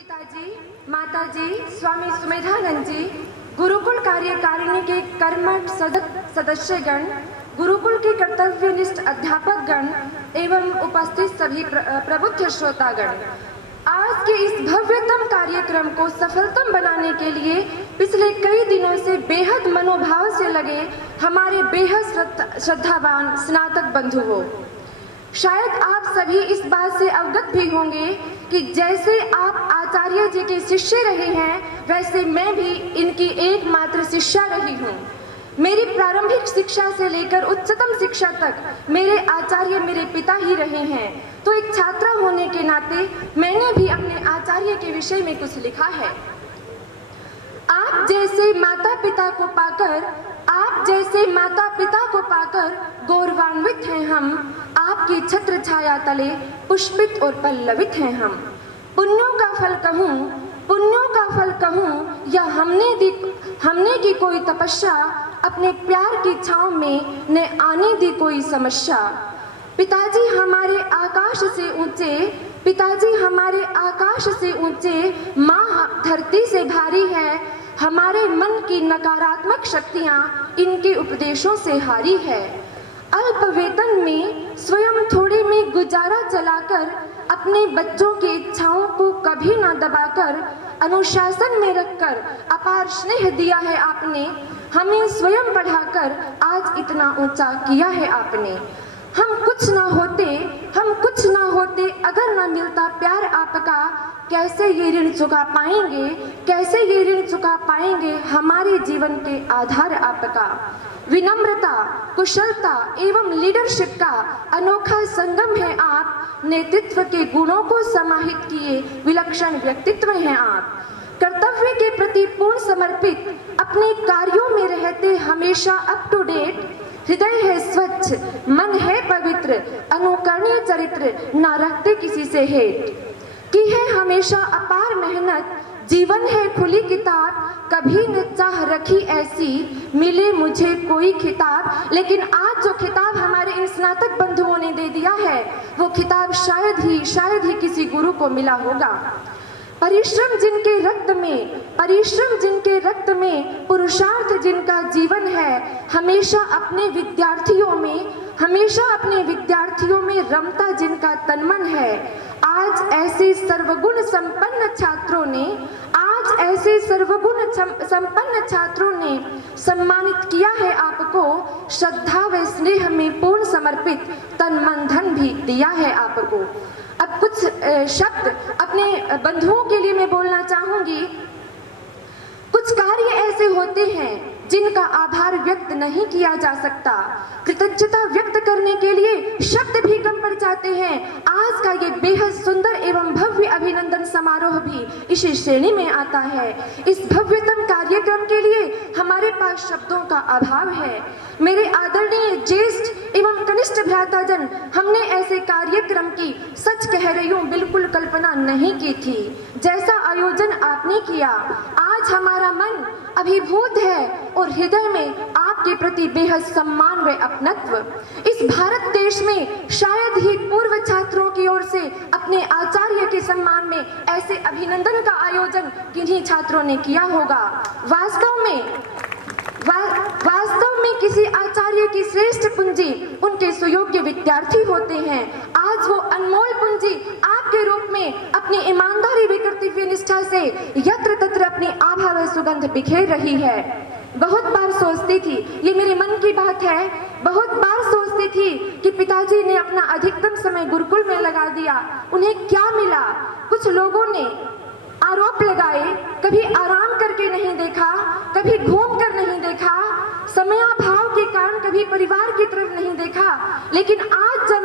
पिताजी, माताजी, स्वामी सुमेधानंद जी, गुरुकुल कार्यकारिणी के कर्मठ सदस्यगण, गुरुकुल के कर्तव्यनिष्ठ अध्यापकगण एवं उपस्थित सभी प्रबुद्ध श्रोतागण, आज के इस भव्यतम कार्यक्रम को सफलतम बनाने के लिए पिछले कई दिनों से बेहद मनोभाव से लगे हमारे बेहद श्रद्धावान स्नातक बंधुओं, शायद आप सभी इस बात से अवगत भी होंगे कि जैसे आप आचार्य जी के शिष्य रहे हैं, वैसे मैं भी इनकी एकमात्र शिष्या रही हूँ। मेरी प्रारंभिक शिक्षा से लेकर उच्चतम शिक्षा तक मेरे आचार्य मेरे पिता ही रहे हैं। तो एक छात्रा होने के नाते मैंने भी अपने आचार्य के विषय में कुछ लिखा है। आप जैसे माता पिता को पाकर गौरवान्वित हैं हम, आपकी छत्र छाया तले पुष्पित और पल्लवित हैं हम। पुण्यों का फल कहूँ या हमने की कोई तपस्या, अपने प्यार की छांव में न आने दी कोई समस्या। पिताजी हमारे आकाश से ऊंचे, माँ धरती से भारी है। हमारे मन की नकारात्मक शक्तियाँ इनके उपदेशों से हारी है। अल्प वेतन में स्वयं थोड़े में गुजारा चलाकर, अपने बच्चों की इच्छाओं को कभी ना दबाकर, अनुशासन में रखकर अपार स्नेह दिया है आपने। हमें स्वयं बढ़ाकर आज इतना ऊंचा किया है आपने। हम कुछ ना होते अगर ना मिलता प्यार आपका, कैसे ये ऋण चुका पाएंगे हमारे जीवन के आधार आपका। विनम्रता, कुशलता एवं लीडरशिप का अनोखा संगम है आप। नेतृत्व के गुणों को समाहित किए विलक्षण व्यक्तित्व हैं आप। कर्तव्य के प्रति पूर्ण समर्पित, अपने कार्यों में रहते हमेशा अप टू डेट। हृदय है स्वच्छ, मन है पवित्र, अनुकरणीय चरित्र ना रखते किसी से हेट। की है हमेशा अपार मेहनत, जीवन है खुली किताब। कभी न चाह रखी ऐसी, मिले मुझे कोई खिताब। लेकिन आज जो खिताब हमारे इन स्नातक बंधुओं ने दे दिया है, वो खिताब शायद ही किसी गुरु को मिला होगा। परिश्रम जिनके रक्त में, पुरुषार्थ जिनका जीवन है, हमेशा अपने विद्यार्थियों में रमता जिनका तनमन है। आज ऐसे सर्वगुण संपन्न छात्रों ने सम्मानित किया है आपको। श्रद्धा व स्नेह में पूर्ण समर्पित तन मन धन भी दिया है आपको। अब कुछ शब्द अपने बंधुओं के लिए मैं बोलना चाहूंगी। कुछ कार्य ऐसे होते हैं जिनका आभार व्यक्त नहीं किया जा सकता। कृतज्ञता व्यक्त करने के लिए शब्द भी कम पड़ जाते हैं। आज का ये बेहद सुंदर एवं भव्य अभिनंदन समारोह भी इसी श्रेणी में आता है। इस भव्यतम कार्यक्रम के लिए हमारे पास शब्दों का अभाव है। मेरे आदरणीय ज्येष्ठ एवं कनिष्ठ भ्राताजन, हमने ऐसे कार्यक्रम की, सच कह रही हूँ, बिल्कुल कल्पना नहीं की थी। जैसा आयोजन आपने किया, आज हमारा मन अभिभूत है और हृदय में आपके प्रति बेहद सम्मान व अपनत्व। इस भारत देश में शायद ही पूर्व छात्रों की ओर से अपने आचार्य के सम्मान में ऐसे अभिनंदन का आयोजन किन्हीं छात्रों ने किया होगा। वास्तव में किसी आचार्य की श्रेष्ठ पूंजी उनके सुयोग्य विद्यार्थी होते हैं। आज वो अनमोल पूंजी आपके रूप में अपनी ईमानदारी व कर्तव्य निष्ठा से यत्र तत्र अपनी आभा व सुगंध बिखेर रही है। बहुत बार सोचती थी, ये मेरे मन की बात है, बहुत बार सोचती थी कि पिताजी ने अपना अधिकतम समय गुरुकुल में लगा दिया, उन्हें क्या मिला। कुछ लोगों ने आरोप लगाए, कभी आराम करके नहीं देखा, कभी घूम कर नहीं देखा, समयाभाव के कारण कभी परिवार की तरफ नहीं देखा। लेकिन आज जब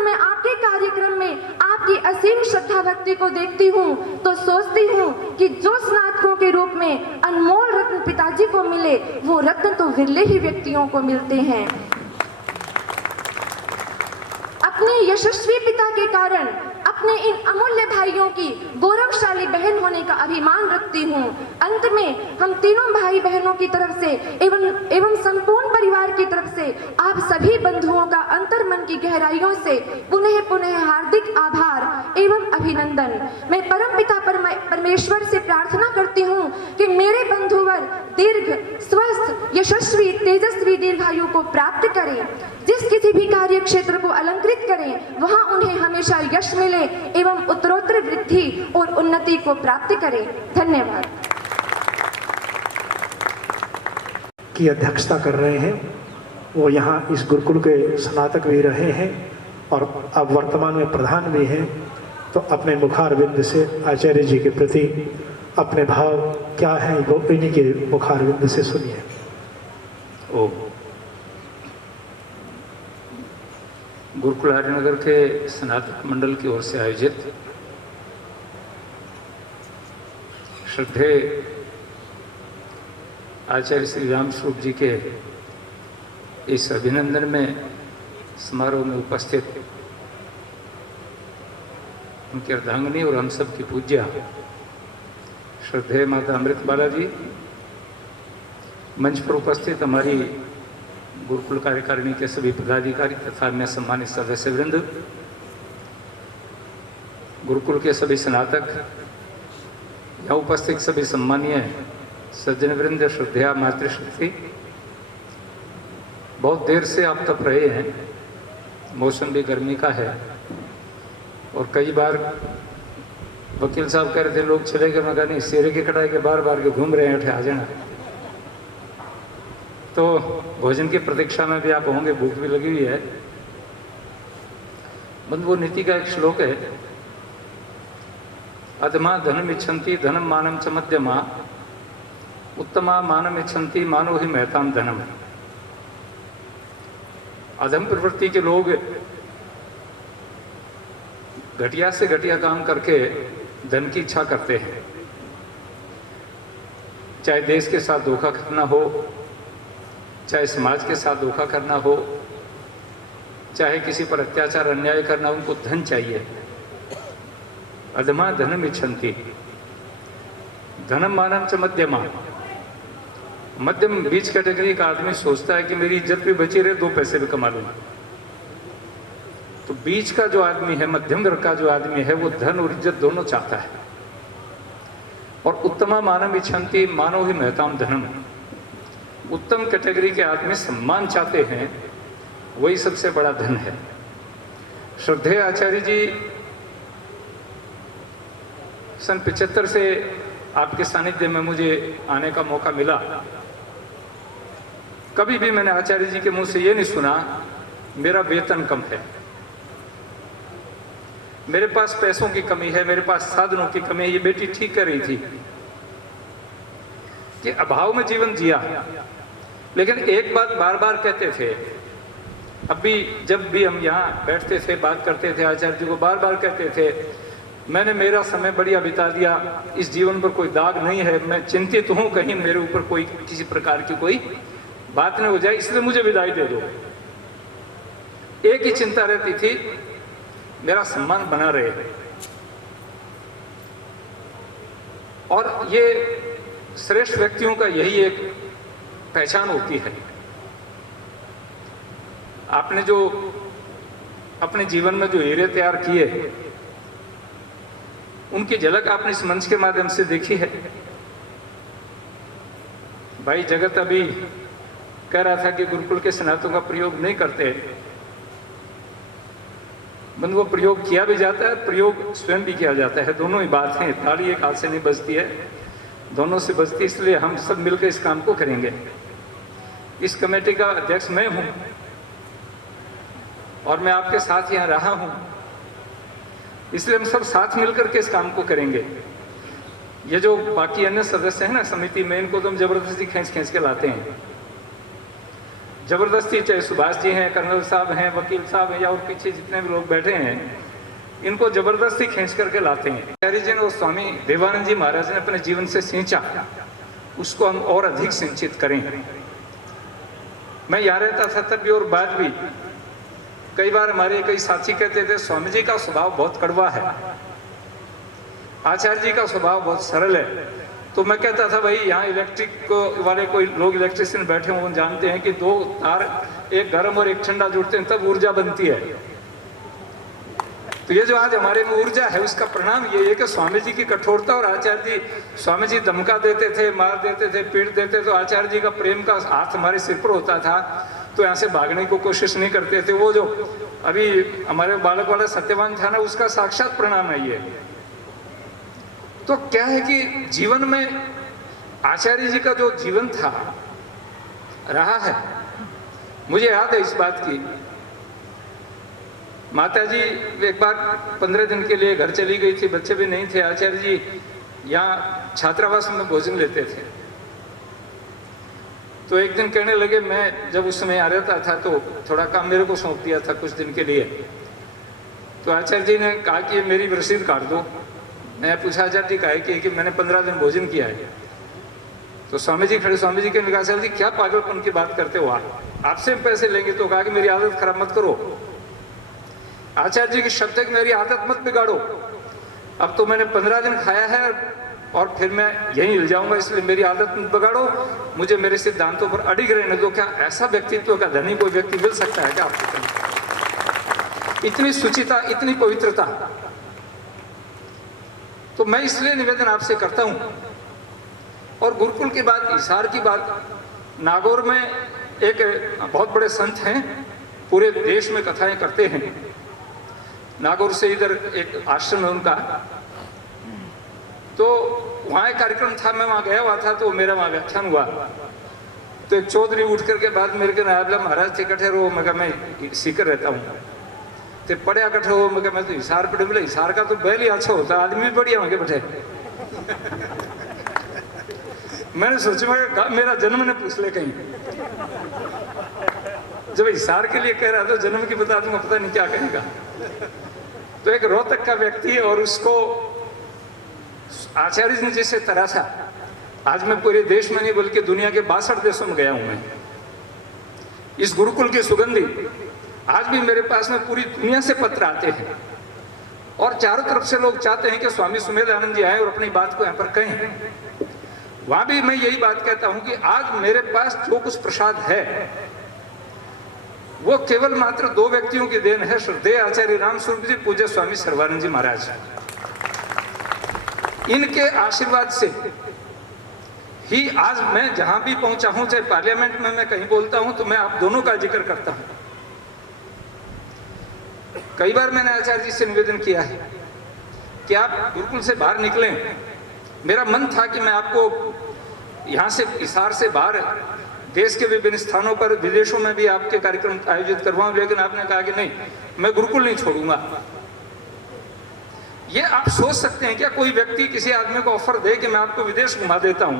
मैं आपके कार्यक्रम में आपकी असीम श्रद्धा भक्ति को देखती हूँ, तो सोचती हूँ कि जो स्नातकों के रूप में अनमोल रत्न पिताजी को मिले, वो रत्न तो विरले ही व्यक्तियों को मिलते हैं। अपने यशस्वी पिता के कारण, अपने इन अमूल्य भाइयों की गौरवशाली बहन होने का अभिमान रखती हूँ। अंत में हम तीनों भाई बहनों की तरफ से एवं संपूर्ण परिवार की तरफ से आप सभी बंधुओं का अंतर्मन की गहराइयों से पुनः पुनः हार्दिक आभार एवं अभिनंदन। मैं परमपिता परमेश्वर से प्रार्थना करती हूँ कि मेरे बंधुवर दीर्घ, स्वस्थ, यशस्वी, तेजस्वी दीर्घायु को प्राप्त करें। जिस किसी भी कार्य क्षेत्र को अलंकृत करें वहां उन्हें हमेशा यश मिले एवं उत्तरोत्तर वृद्धि और उन्नति को प्राप्त करें। धन्यवाद। की अध्यक्षता कर रहे हैं, वो यहाँ इस गुरुकुल के स्नातक भी रहे हैं और अब वर्तमान में प्रधान भी हैं। तो अपने मुखारविंद से आचार्य जी के प्रति अपने भाव क्या हैं वो इन्हीं के मुखारविंद से सुनिए। ओम। गुरुकुल आर्यनगर के स्नातक मंडल की ओर से आयोजित श्रद्धेय आचार्य श्री राम स्वरूप जी के इस अभिनंदन में समारोह में उपस्थित उनकी अर्धांगिनी और हम सब की पूज्या श्रद्धेय माता अमृतबाला जी, मंच पर उपस्थित हमारी गुरुकुल कार्यकारिणी के सभी पदाधिकारी तथा अन्य सम्मानित सदस्य वृंद, गुरुकुल के सभी स्नातक, यहाँ उपस्थित सभी सम्मानीय सज्जन वृंद, श्रद्धेया मातृशक्ति, बहुत देर से आप तप रहे हैं, मौसम भी गर्मी का है और कई बार वकील साहब कह रहे थे लोग चले गए, मगर नहीं, शेरे की कटाई के बार बार के घूम रहे हैं, उठे आ जाना। तो भोजन की प्रतीक्षा में भी आप होंगे, भूख भी लगी हुई है। बंधुओं, नीति का एक श्लोक है, अधमा धनम इच्छन्ति धनम मानम च मध्यमा उत्तमा मानम इच्छन्ति मानो ही महताम धनम। अधम प्रवृत्ति के लोग घटिया से घटिया काम करके धन की इच्छा करते हैं, चाहे देश के साथ धोखा करना हो, चाहे समाज के साथ धोखा करना हो, चाहे किसी पर अत्याचार अन्याय करना, उनको धन चाहिए। अधमा धनम इच्छन्ति धनम मानम च मध्यमा। मध्यम बीच कैटेगरी का आदमी सोचता है कि मेरी इज्जत भी बची रहे, 2 पैसे भी कमा लूंगा। तो बीच का जो आदमी है, मध्यम वर्ग का जो आदमी है, वो धन और इज्जत दोनों चाहता है। और उत्तमा मानव इच्छन्ति मानो ही महताम धनम। उत्तम कैटेगरी के आदमी सम्मान चाहते हैं, वही सबसे बड़ा धन है। श्रद्धेय आचार्य जी, सन 75 से आपके सानिध्य में मुझे आने का मौका मिला। कभी भी मैंने आचार्य जी के मुंह से ये नहीं सुना मेरा वेतन कम है, मेरे पास पैसों की कमी है, मेरे पास साधनों की कमी है। ये बेटी ठीक कर रही थी कि अभाव में जीवन जिया, लेकिन एक बात बार बार कहते थे। अभी जब भी हम यहाँ बैठते थे, बात करते थे, आचार्य जी को बार बार कहते थे, मैंने मेरा समय बढ़िया बिता दिया, इस जीवन पर कोई दाग नहीं है, मैं चिंतित हूँ कहीं मेरे ऊपर कोई किसी प्रकार की कोई बात नहीं हो जाए, इसलिए मुझे विदाई दे दो। एक ही चिंता रहती थी, मेरा सम्मान बना रहे। और ये श्रेष्ठ व्यक्तियों का यही एक पहचान होती है। आपने जो अपने जीवन में जो हीरे तैयार किए, उनकी झलक आपने इस मंच के माध्यम से देखी है। भाई जगत अभी कह रहा था कि गुरुकुल के स्नातकों का प्रयोग नहीं करते, बंधु, वो प्रयोग किया भी जाता है, प्रयोग स्वयं भी किया जाता है। दोनों ही बात है, ताली एक हाथ से नहीं बजती है, दोनों से बजती। इसलिए हम सब मिलकर इस काम को करेंगे। इस कमेटी का अध्यक्ष मैं हूं और मैं आपके साथ यहाँ रहा हूं, इसलिए हम सब साथ मिलकर के इस काम को करेंगे। ये जो बाकी अन्य सदस्य हैं ना समिति में, इनको तो हम जबरदस्ती खींच के लाते हैं, जबरदस्ती। चाहे सुभाष जी हैं, कर्नल साहब हैं, वकील साहब हैं, या और पीछे जितने भी लोग बैठे हैं, इनको जबरदस्ती खींच करके लाते हैं। आचार्य जी ने और स्वामी देवानंद जी महाराज ने अपने जीवन से सींचा, उसको हम और अधिक सिंचित करें। मैं यहाँ रहता था तब भी और बाद भी कई बार हमारे कई साथी कहते थे स्वामी जी का स्वभाव बहुत कड़वा है, आचार्य जी का स्वभाव बहुत सरल है। तो मैं कहता था भाई यहाँ इलेक्ट्रिक वाले कोई लोग इलेक्ट्रिशियन बैठे हों, वो जानते हैं कि दो तार एक गर्म और एक ठंडा जुड़ते हैं तब ऊर्जा बनती है। तो ये जो आज हमारे में ऊर्जा है उसका परिणाम ये है कि स्वामी जी की कठोरता और आचार्य जी, स्वामी जी धमका देते थे, मार देते थे, पीट देते, तो आचार्य जी का प्रेम का हाथ हमारे सिर पर होता था तो यहाँ से भागने को कोशिश नहीं करते थे। वो जो अभी हमारे बालक वाला सत्यवान था ना, उसका साक्षात परिणाम है ये। तो क्या है कि जीवन में आचार्य जी का जो जीवन था रहा है, मुझे याद है इस बात की, माता जी एक बार 15 दिन के लिए घर चली गई थी, बच्चे भी नहीं थे, आचार्य जी यहाँ छात्रावास में भोजन लेते थे। तो एक दिन कहने लगे, मैं जब उस समय आ रहता था तो थोड़ा काम मेरे को सौंप दिया था कुछ दिन के लिए। तो आचार्य जी ने कहा कि मेरी रसीद काट दो। मैं पूछा आचार्य जी काहे कि मैंने 15 दिन भोजन किया है। तो स्वामी जी खड़े, स्वामी जी के कहा, आचार्य जी क्या पागलपन की बात करते हो आप, आपसे पैसे लेंगे? तो कहा कि मेरी आदत खराब मत करो। आचार्य जी की शब्द है कि मेरी आदत मत बिगाड़ो। अब तो मैंने 15 दिन खाया है और फिर मैं यहीं हिल जाऊंगा, इसलिए मेरी आदत मत बिगाड़ो, मुझे मेरे सिद्धांतों पर अडिग रहने दो। क्या ऐसा व्यक्तित्व का धनी कोई व्यक्ति मिल सकता है क्या आपको? इतनी शुचिता, इतनी पवित्रता। तो मैं इसलिए निवेदन आपसे करता हूं। और गुरुकुल की बात, हिसार की बात, नागौर में एक बहुत बड़े संत हैं, पूरे देश में कथाएं करते हैं। नागौर से इधर एक आश्रम है उनका, तो वहाँ एक कार्यक्रम था, मैं वहाँ गया हुआ था, तो मेरा वहाँ व्याख्यान हुआ। तो एक चौधरी उठ करके बाद मेरे के नायब महाराज थे कठे रो, मैं मैं सीकर रहता हूँ, तो पढ़िया कठे हो, मैं तो हिसार पढ़े। बोले हिसार का तो बैल ही अच्छा होता, आदमी भी बढ़िया होंगे बैठे। मैंने सोचा मेरा जन्म ने पूछ ले कहीं, जब हिसार के लिए कह रहा तो जन्म की बता दूंगा, पता नहीं क्या कहेगा। तो एक रोहतक का व्यक्ति है और उसको आचार्य जी ने जैसे तराशा, आज मैं पूरे देश में नहीं बल्कि दुनिया के 62 देशों में गया हूं मैं। इस गुरुकुल की सुगंधी आज भी मेरे पास में पूरी दुनिया से पत्र आते हैं और चारों तरफ से लोग चाहते हैं कि स्वामी सुमेधानंद जी आए और अपनी बात को यहाँ पर कहें। वहां भी मैं यही बात कहता हूं कि आज मेरे पास जो कुछ प्रसाद है वो केवल मात्र 2 व्यक्तियों की देन है, श्रद्धेय आचार्य राम स्वरूप जी, पूज्य स्वामी सर्वानंद जी महाराज। इनके आशीर्वाद से ही आज मैं जहां भी पहुंचा हूं, चाहे पार्लियामेंट में मैं कहीं बोलता हूं तो मैं आप दोनों का जिक्र करता हूं। कई बार मैंने आचार्य जी से निवेदन किया है कि आप गुरुकुल से बाहर निकलें। मेरा मन था कि मैं आपको यहां से, हिसार से बाहर देश के विभिन्न स्थानों पर, विदेशों में भी आपके कार्यक्रम आयोजित करवाऊं, लेकिन आपने कहा कि नहीं, मैं गुरुकुल नहीं छोड़ूंगा। ये आप सोच सकते हैं क्या कोई व्यक्ति किसी आदमी को ऑफर दे कि मैं आपको विदेश घुमा देता हूं,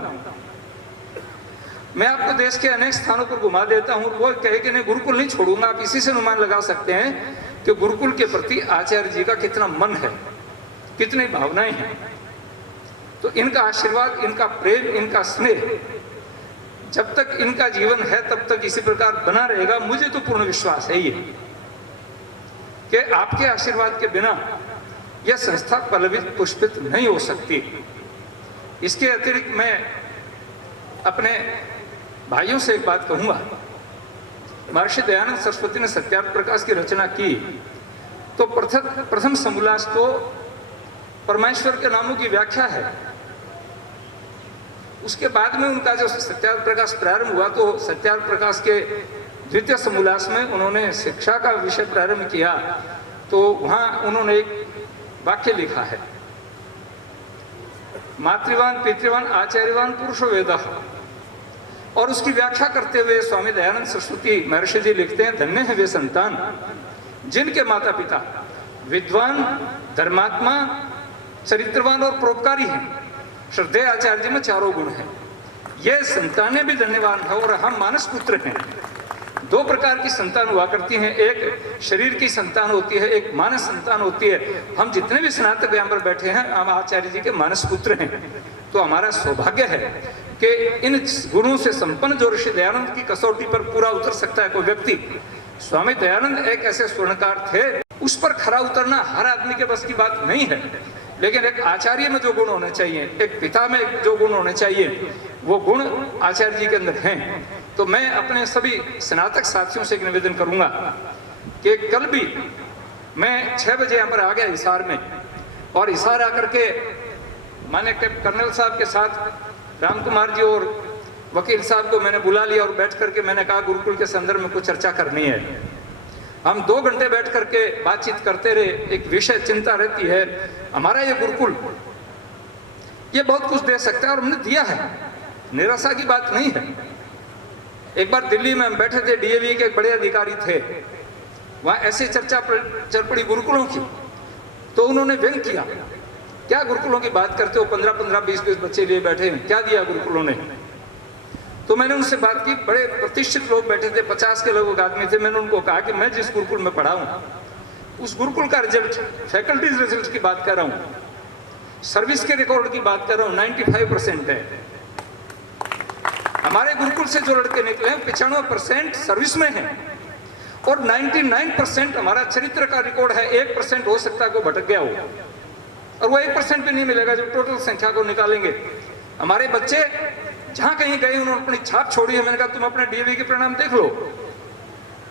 मैं आपको देश के अनेक स्थानों पर घुमा देता हूं, वो कहे कि नहीं गुरुकुल नहीं छोड़ूंगा। आप इसी से अनुमान लगा सकते हैं कि गुरुकुल के प्रति आचार्य जी का कितना मन है, कितनी भावनाएं हैं। तो इनका आशीर्वाद, इनका प्रेम, इनका स्नेह जब तक इनका जीवन है तब तक इसी प्रकार बना रहेगा। मुझे तो पूर्ण विश्वास है ये कि आपके आशीर्वाद के बिना यह संस्था पल्लवित पुष्पित नहीं हो सकती। इसके अतिरिक्त मैं अपने भाइयों से एक बात कहूंगा। महर्षि दयानंद सरस्वती ने सत्यार्थ प्रकाश की रचना की तो प्रथम समोल्लास तो परमेश्वर के नामों की व्याख्या है। उसके बाद में उनका जो सत्यार्थ प्रकाश प्रारंभ हुआ तो सत्यार्थ प्रकाश के द्वितीय समोल्लास में उन्होंने शिक्षा का विषय प्रारंभ किया, तो वहां उन्होंने एक वाक्य लिखा है, मातृवान पितृवान आचार्यवान पुरुषो वेदः। और उसकी व्याख्या करते हुए स्वामी दयानंद सरस्वती महर्षि जी लिखते हैं, धन्य है वे संतान जिनके माता पिता विद्वान, धर्मात्मा, चरित्रवान और परोपकारी हैं। श्रद्धेय आचार्य जी में 4 गुण हैं। ये संतानें भी धन्यवान है और हम मानस पुत्र हैं। 2 प्रकार की संतान हुआ करती हैं, एक शरीर की संतान होती है, एक मानस संतान होती है। हम जितने भी स्नातक यहाँ पर बैठे हैं हम आचार्य जी के मानस पुत्र हैं। तो हमारा सौभाग्य है कि इन गुणों से संपन्न जो ऋषि दयानंद की कसौटी पर पूरा उतर सकता है कोई व्यक्ति, स्वामी दयानंद एक ऐसे स्वर्णकार थे, उस पर खरा उतरना हर आदमी के बस की बात नहीं है, लेकिन एक आचार्य में जो गुण होने चाहिए, एक पिता में जो गुण होने चाहिए, वो गुण आचार्य जी के अंदर हैं। तो मैं अपने सभी स्नातक साथियों से एक निवेदन करूंगा कि कल भी मैं 6 बजे यहाँ पर आ गया हिसार में, और हिसार आकर के माने कर्नल साहब के साथ राम कुमार जी और वकील साहब को मैंने बुला लिया और बैठ करके मैंने कहा गुरुकुल के संदर्भ में कुछ चर्चा करनी है। हम 2 घंटे बैठ करके बातचीत करते रहे। एक विषय चिंता रहती है, हमारा ये गुरुकुल ये बहुत कुछ दे सकता है और हमने दिया है, निराशा की बात नहीं है। एक बार दिल्ली में हम बैठे थे, डीएवी के एक बड़े अधिकारी थे, वहां ऐसी चर्चा चल पड़ी गुरुकुलों की, तो उन्होंने व्यंग किया, क्या गुरुकुलों की बात करते हो, 15-15, 20-20 बच्चे लिए बैठे हैं, क्या दिया गुरुकुलों ने। तो मैंने उनसे बात की, बड़े प्रतिष्ठित लोग बैठे थे, 50 के लगभग आदमी थे। मैंने उनको कहा कि मैं जिस गुरुकुल में पढ़ा हूं उस गुरुकुल का रिजल्ट, फैकल्टीज रिजल्ट की बात कर रहा हूं, सर्विस के रिकॉर्ड की बात कर रहा हूं, 95% है। हमारे गुरुकुल से जो लड़के निकले हैं 95% सर्विस में है और 99% हमारा चरित्र का रिकॉर्ड है। 1% हो सकता है को भटक गया हो, और वो 1% भी नहीं मिलेगा जब टोटल संख्या को निकालेंगे। हमारे बच्चे जहां कहीं गए उन्होंने अपनी छाप छोड़ी है। मैंने कहा तुम अपने डीएवी के परिणाम देख लो,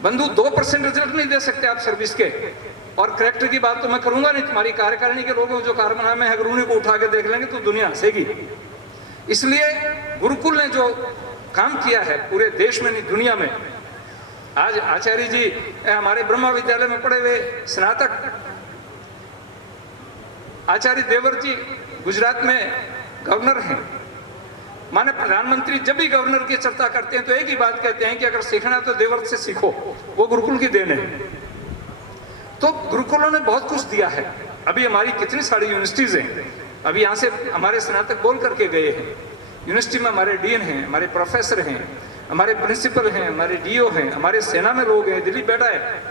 बंधु 2% रिजल्ट नहीं दे सकते आप सर्विस के। और करेक्टर की बात तो मैं करूंगा नहीं, तुम्हारी कार्यकारिणी के लोग जो कारनामे में है अगर उन्हीं को उठा के देख लेंगे तो दुनिया हंसेगी। इसलिए गुरुकुल ने जो काम किया है पूरे देश में नहीं दुनिया में, आज आचार्य जी हमारे ब्रह्मा विद्यालय में पढ़े हुए स्नातक आचार्य देवर जी गुजरात में गवर्नर हैं। माने प्रधानमंत्री जब भी गवर्नर की चर्चा करते हैं तो एक ही बात कहते हैं कि अगर सीखना है तो देवर से सीखो, वो गुरुकुल की देन है। तो गुरुकुलों ने बहुत कुछ दिया है। अभी हमारी कितनी सारी यूनिवर्सिटीज हैं, अभी यहाँ से हमारे स्नातक बोल करके गए हैं। यूनिवर्सिटी में हमारे डीन हैं, हमारे प्रोफेसर हैं, हमारे प्रिंसिपल हैं, हमारे डीओ हैं, हमारे सेना में लोग हैं, दिल्ली बैठा है,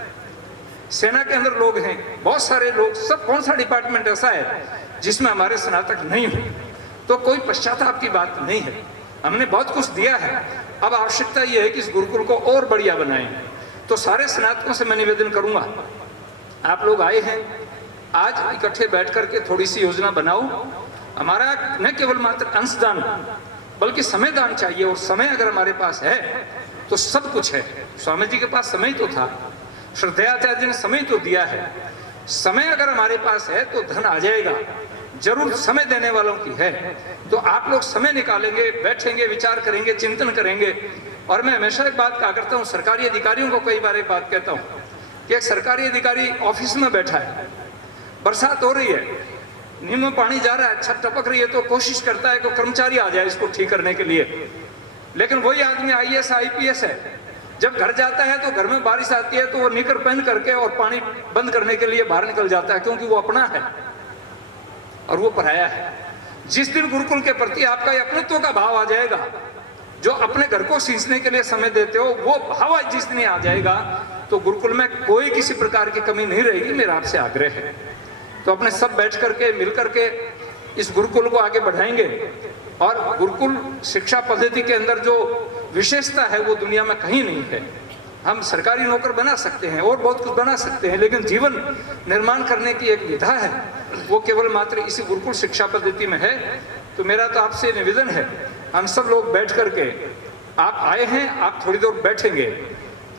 सेना के अंदर लोग हैं, बहुत सारे लोग। सब कौन सा डिपार्टमेंट ऐसा है जिसमें हमारे स्नातक नहीं हो? तो कोई पश्चाताप की बात नहीं है, हमने बहुत कुछ दिया है। अब आवश्यकता यह है कि इस गुरुकुल को और बढ़िया बनाएं। तो सारे स्नातकों से मैं निवेदन करूंगा, आप लोग आए हैं आज इकट्ठे बैठ करके थोड़ी सी योजना बनाओ। हमारा न केवल मात्र अंशदान बल्कि समय दान चाहिए, और समय अगर हमारे पास है तो सब कुछ है। स्वामी जी के पास समय तो था, श्रद्धाचार्य जी ने समय तो दिया है। समय अगर हमारे पास है तो धन आ जाएगा, जरूर समय देने वालों की है। तो आप लोग समय निकालेंगे, बैठेंगे, विचार करेंगे, चिंतन करेंगे। और मैं हमेशा एक बात कहा करता हूँ, सरकारी अधिकारियों को कई बार एक बात कहता हूँ कि एक सरकारी अधिकारी ऑफिस में बैठा है, बरसात हो रही है, नींव में पानी जा रहा है, छत टपक रही है, तो कोशिश करता है कि कर्मचारी आ जाए इसको ठीक करने के लिए। लेकिन वही आदमी आईएएस आईपीएस है, जब घर जाता है तो घर में बारिश आती है तो वो निकर पहन करके और पानी बंद करने के लिए बाहर निकल जाता है, क्योंकि वो अपना है और वो पराया है। जिस दिन गुरुकुल के प्रति आपका अपनत्व का भाव आ जाएगा, जो अपने घर को सींचने के लिए समय देते हो, वो भाव जिस दिन आ जाएगा तो गुरुकुल में कोई किसी प्रकार की कमी नहीं रहेगी। मेरा आपसे आग्रह है, तो अपने सब बैठ करके मिल करके इस गुरुकुल को आगे बढ़ाएंगे। और गुरुकुल शिक्षा पद्धति के अंदर जो विशेषता है वो दुनिया में कहीं नहीं है। हम सरकारी नौकर बना सकते हैं और बहुत कुछ बना सकते हैं, लेकिन जीवन निर्माण करने की एक विधा है, वो केवल मात्र इसी गुरुकुल शिक्षा पद्धति में है। तो मेरा तो आपसे निवेदन है, हम सब लोग बैठ करके, आप आए हैं, आप थोड़ी देर बैठेंगे,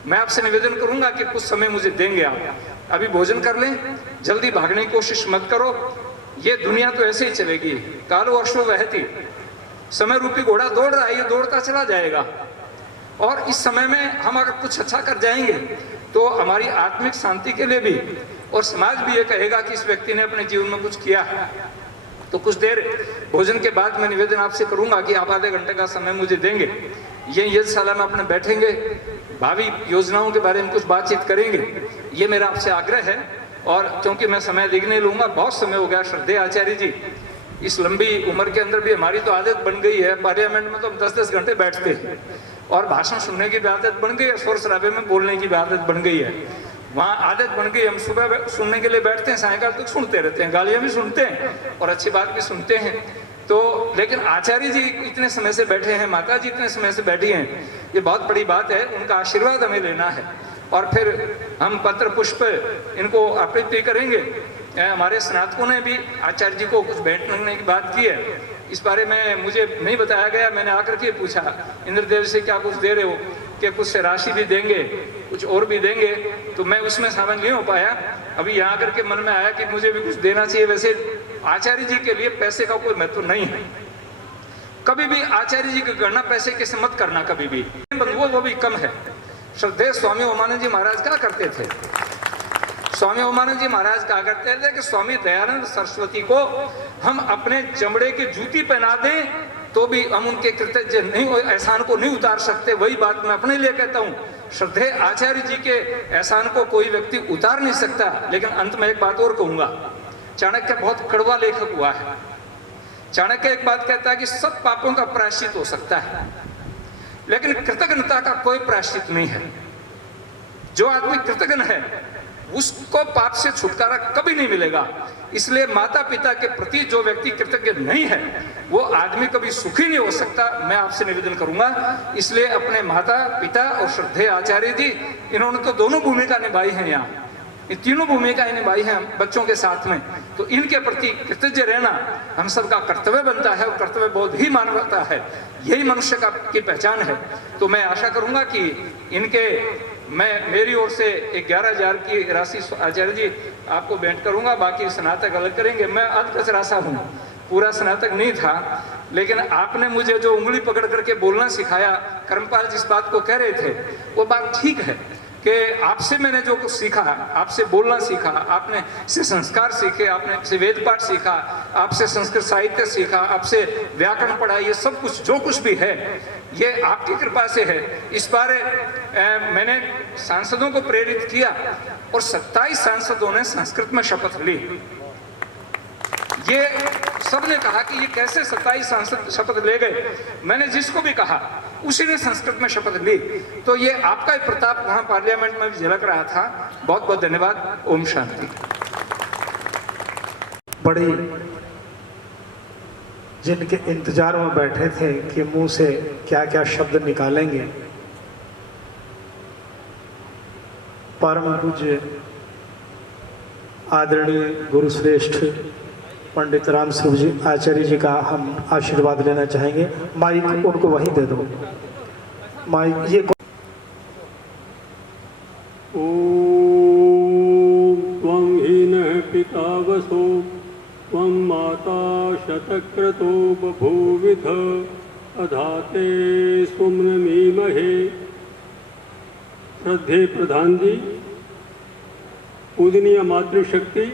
मैं आपसे निवेदन करूंगा कि कुछ समय मुझे देंगे। आप अभी भोजन कर लें, जल्दी भागने की कोशिश मत करो, ये दुनिया तो ऐसे ही चलेगी। कालो अश्व वहती, समय रूपी घोड़ा दौड़ रहा है, ये दौड़ता चला जाएगा। और इस समय में हम अगर कुछ अच्छा कर जाएंगे तो हमारी आत्मिक शांति के लिए भी, और समाज भी ये कहेगा कि इस व्यक्ति ने अपने जीवन में कुछ किया है। तो कुछ देर भोजन के बाद मैं निवेदन आपसे करूंगा कि आप आधे घंटे का समय मुझे देंगे, ये यज्ञशाला में अपने बैठेंगे, भावी योजनाओं के बारे में कुछ बातचीत करेंगे, ये मेरा आपसे आग्रह है। और क्योंकि मैं समय अधिक नहीं लूंगा, बहुत समय हो गया। श्रद्धेय आचार्य जी, इस लंबी उम्र के अंदर भी हमारी तो आदत बन गई है, पार्लियामेंट में तो हम 10-10 घंटे बैठते हैं, और भाषण सुनने की भी आदत बन गई है, शोर शराबे में बोलने की भी आदत बन गई है। वहाँ आदत बन गई, हम सुबह सुनने के लिए बैठते हैं, सायंकाल तक सुनते रहते हैं, गालियाँ भी सुनते हैं और अच्छी बात भी सुनते हैं। तो लेकिन आचार्य जी इतने समय से बैठे हैं, माता जी इतने समय से बैठी हैं, ये बहुत बड़ी बात है, उनका आशीर्वाद हमें लेना है। और फिर हम पत्र पुष्प इनको अर्पित भी करेंगे। हमारे स्नातकों ने भी आचार्य जी को कुछ भेंट करने की बात की है, इस बारे में मुझे नहीं बताया गया। मैंने आकर के पूछा इंद्रदेव से क्या कुछ दे रहे हो, कि कुछ से राशि भी देंगे, कुछ और भी देंगे, तो मैं उसमें शामिल नहीं हो पाया। अभी यहाँ आकर के मन में आया कि मुझे भी कुछ देना चाहिए। वैसे आचार्य जी के लिए पैसे का कोई महत्व नहीं है, कभी भी आचार्य जी की गणना पैसे के से मत करना कभी भी, वो भी कम है। श्रद्धेय स्वामी उमानंद जी महाराज क्या करते थे? स्वामी उमानंद जी महाराज कहा करते थे कि स्वामी दयानंद सरस्वती को हम अपने चमड़े की जूती पहना दें तो भी हम उनके कृतज्ञ नहीं, एहसान को नहीं उतार सकते। वही बात मैं अपने लिए कहता हूँ, श्रद्धेय आचार्य जी के एहसान को कोई व्यक्ति उतार नहीं सकता। लेकिन अंत में एक बात और कहूंगा, चाणक्य बहुत कड़वा लेखक हुआ है। चाणक्य एक बात कहता है कि सब पापों का प्रायश्चित हो सकता है, लेकिन कृतज्ञता का कोई प्रायश्चित नहीं है। जो आदमी कृतज्ञ है उसको पाप से छुटकारा कभी नहीं मिलेगा। इसलिए माता पिता के प्रति जो व्यक्ति कृतज्ञ नहीं है वो आदमी कभी सुखी नहीं हो सकता। मैं आपसे निवेदन करूंगा, इसलिए अपने माता पिता और श्रद्धेय आचार्य जी, इन्होंने तो दोनों भूमिका निभाई है, यहाँ ये तीनों भूमिकाएं निभाई हैं बच्चों के साथ में, तो इनके प्रति कृतज्ञ रहना हम सबका कर्तव्य बनता है, और कर्तव्य बहुत ही मानवता है, यही मनुष्य का की पहचान है। तो मैं आशा करूंगा कि इनके मैं मेरी ओर से 11,000 की राशि आचार्य जी आपको भेंट करूंगा, बाकी स्नातक अलग करेंगे। मैं अधकचरा सा हूँ, पूरा स्नातक नहीं था, लेकिन आपने मुझे जो उंगली पकड़ करके बोलना सिखाया, कर्मपाल जिस बात को कह रहे थे वो बात ठीक है कि आपसे मैंने जो कुछ सीखा, आपसे बोलना सीखा, आपने से संस्कार सीखे, आपने से वेद पाठ सीखा, आपसे संस्कृत साहित्य सीखा, आपसे व्याकरण पढ़ा, ये सब कुछ जो कुछ भी है ये आपकी कृपा से है। इस बार मैंने सांसदों को प्रेरित किया और 27 सांसदों ने संस्कृत में शपथ ली। ये सबने कहा कि ये कैसे 27 सांसद शपथ ले गए, मैंने जिसको भी कहा उसी ने संस्कृत में शपथ ली। तो ये आपका ही प्रताप वहां पार्लियामेंट में भी झलक रहा था। बहुत बहुत धन्यवाद। ओम शांति। बड़ी जिनके इंतजार में बैठे थे कि मुंह से क्या क्या शब्द निकालेंगे, परम पूज्य आदरणीय गुरुश्रेष्ठ पंडित राम स्वरूप जी आचार्य जी का हम आशीर्वाद लेना चाहेंगे। माइक उनको वहीं दे दो, माइक ये ओम त्वं हीनः पितावसो त्वं माता शतक्रतो बभूविध अधाते सुम्नमीमहे। श्रद्धेय प्रधान जी, पूजनीय मातृशक्ति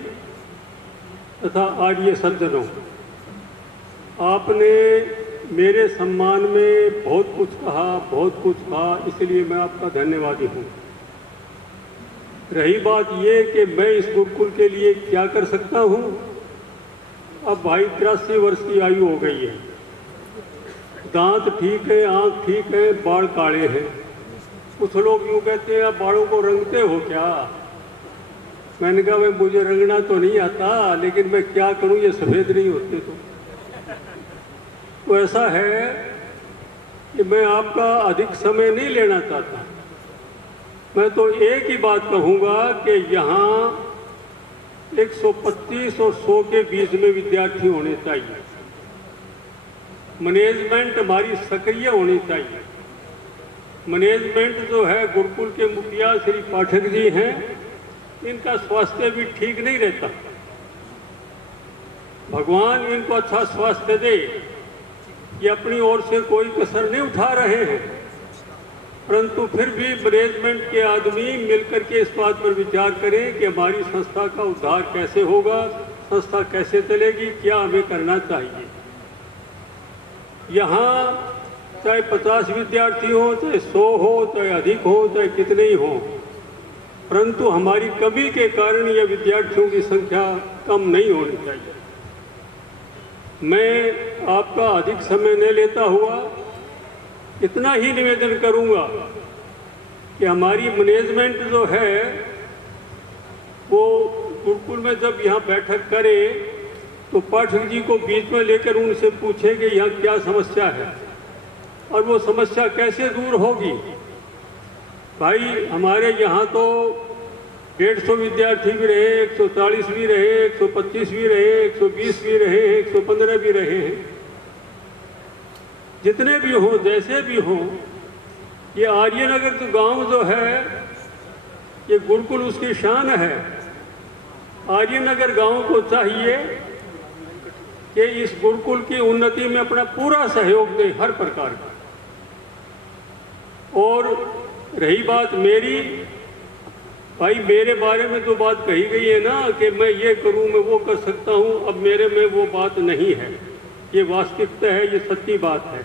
तथा आर्य सज्जनों, आपने मेरे सम्मान में बहुत कुछ कहा, इसलिए मैं आपका धन्यवादी हूँ। रही बात ये कि मैं इस गुरुकुल के लिए क्या कर सकता हूँ, अब भाई 83 वर्ष की आयु हो गई है, दांत ठीक है, आँख ठीक है, बाल काले हैं। कुछ लोग यूँ कहते हैं आप बालों को रंगते हो क्या? मैंने कहा भाई मुझे रंगना तो नहीं आता, लेकिन मैं क्या करूं, ये सफ़ेद नहीं होते। तो ऐसा है कि मैं आपका अधिक समय नहीं लेना चाहता। मैं तो एक ही बात कहूँगा कि यहाँ 125 और 100 के बीच में विद्यार्थी होने चाहिए। मैनेजमेंट हमारी सक्रिय होनी चाहिए। मैनेजमेंट जो है, गुरुकुल के मुखिया श्री पाठक जी हैं, इनका स्वास्थ्य भी ठीक नहीं रहता। भगवान इनको अच्छा स्वास्थ्य दे, ये अपनी ओर से कोई कसर नहीं उठा रहे हैं, परंतु फिर भी मैनेजमेंट के आदमी मिलकर के इस बात पर विचार करें कि हमारी संस्था का उद्धार कैसे होगा, संस्था कैसे चलेगी, क्या हमें करना चाहिए। यहाँ चाहे 50 विद्यार्थी हो, चाहे 100 हो, चाहे अधिक हो, चाहे कितने ही हो, परंतु हमारी कमी के कारण यह विद्यार्थियों की संख्या कम नहीं होनी चाहिए। मैं आपका अधिक समय न लेता हुआ इतना ही निवेदन करूंगा कि हमारी मैनेजमेंट जो है वो गुरुकुल में जब यहाँ बैठक करे तो पाठक जी को बीच में लेकर उनसे पूछे कि यहाँ क्या समस्या है और वो समस्या कैसे दूर होगी। भाई हमारे यहाँ तो 150 विद्यार्थी भी रहे, 140 भी रहे, 125 भी रहे, 120 भी रहे, 115 भी रहे हैं। जितने भी हों, जैसे भी हों, ये आर्यनगर तो गांव जो है, ये गुरुकुल उसकी शान है। आर्यनगर गांव को चाहिए कि इस गुरुकुल की उन्नति में अपना पूरा सहयोग दे हर प्रकार का। और रही बात मेरी, भाई मेरे बारे में जो बात कही गई है ना कि मैं ये करूं, मैं वो कर सकता हूं, अब मेरे में वो बात नहीं है। ये वास्तविकता है, ये सच्ची बात है।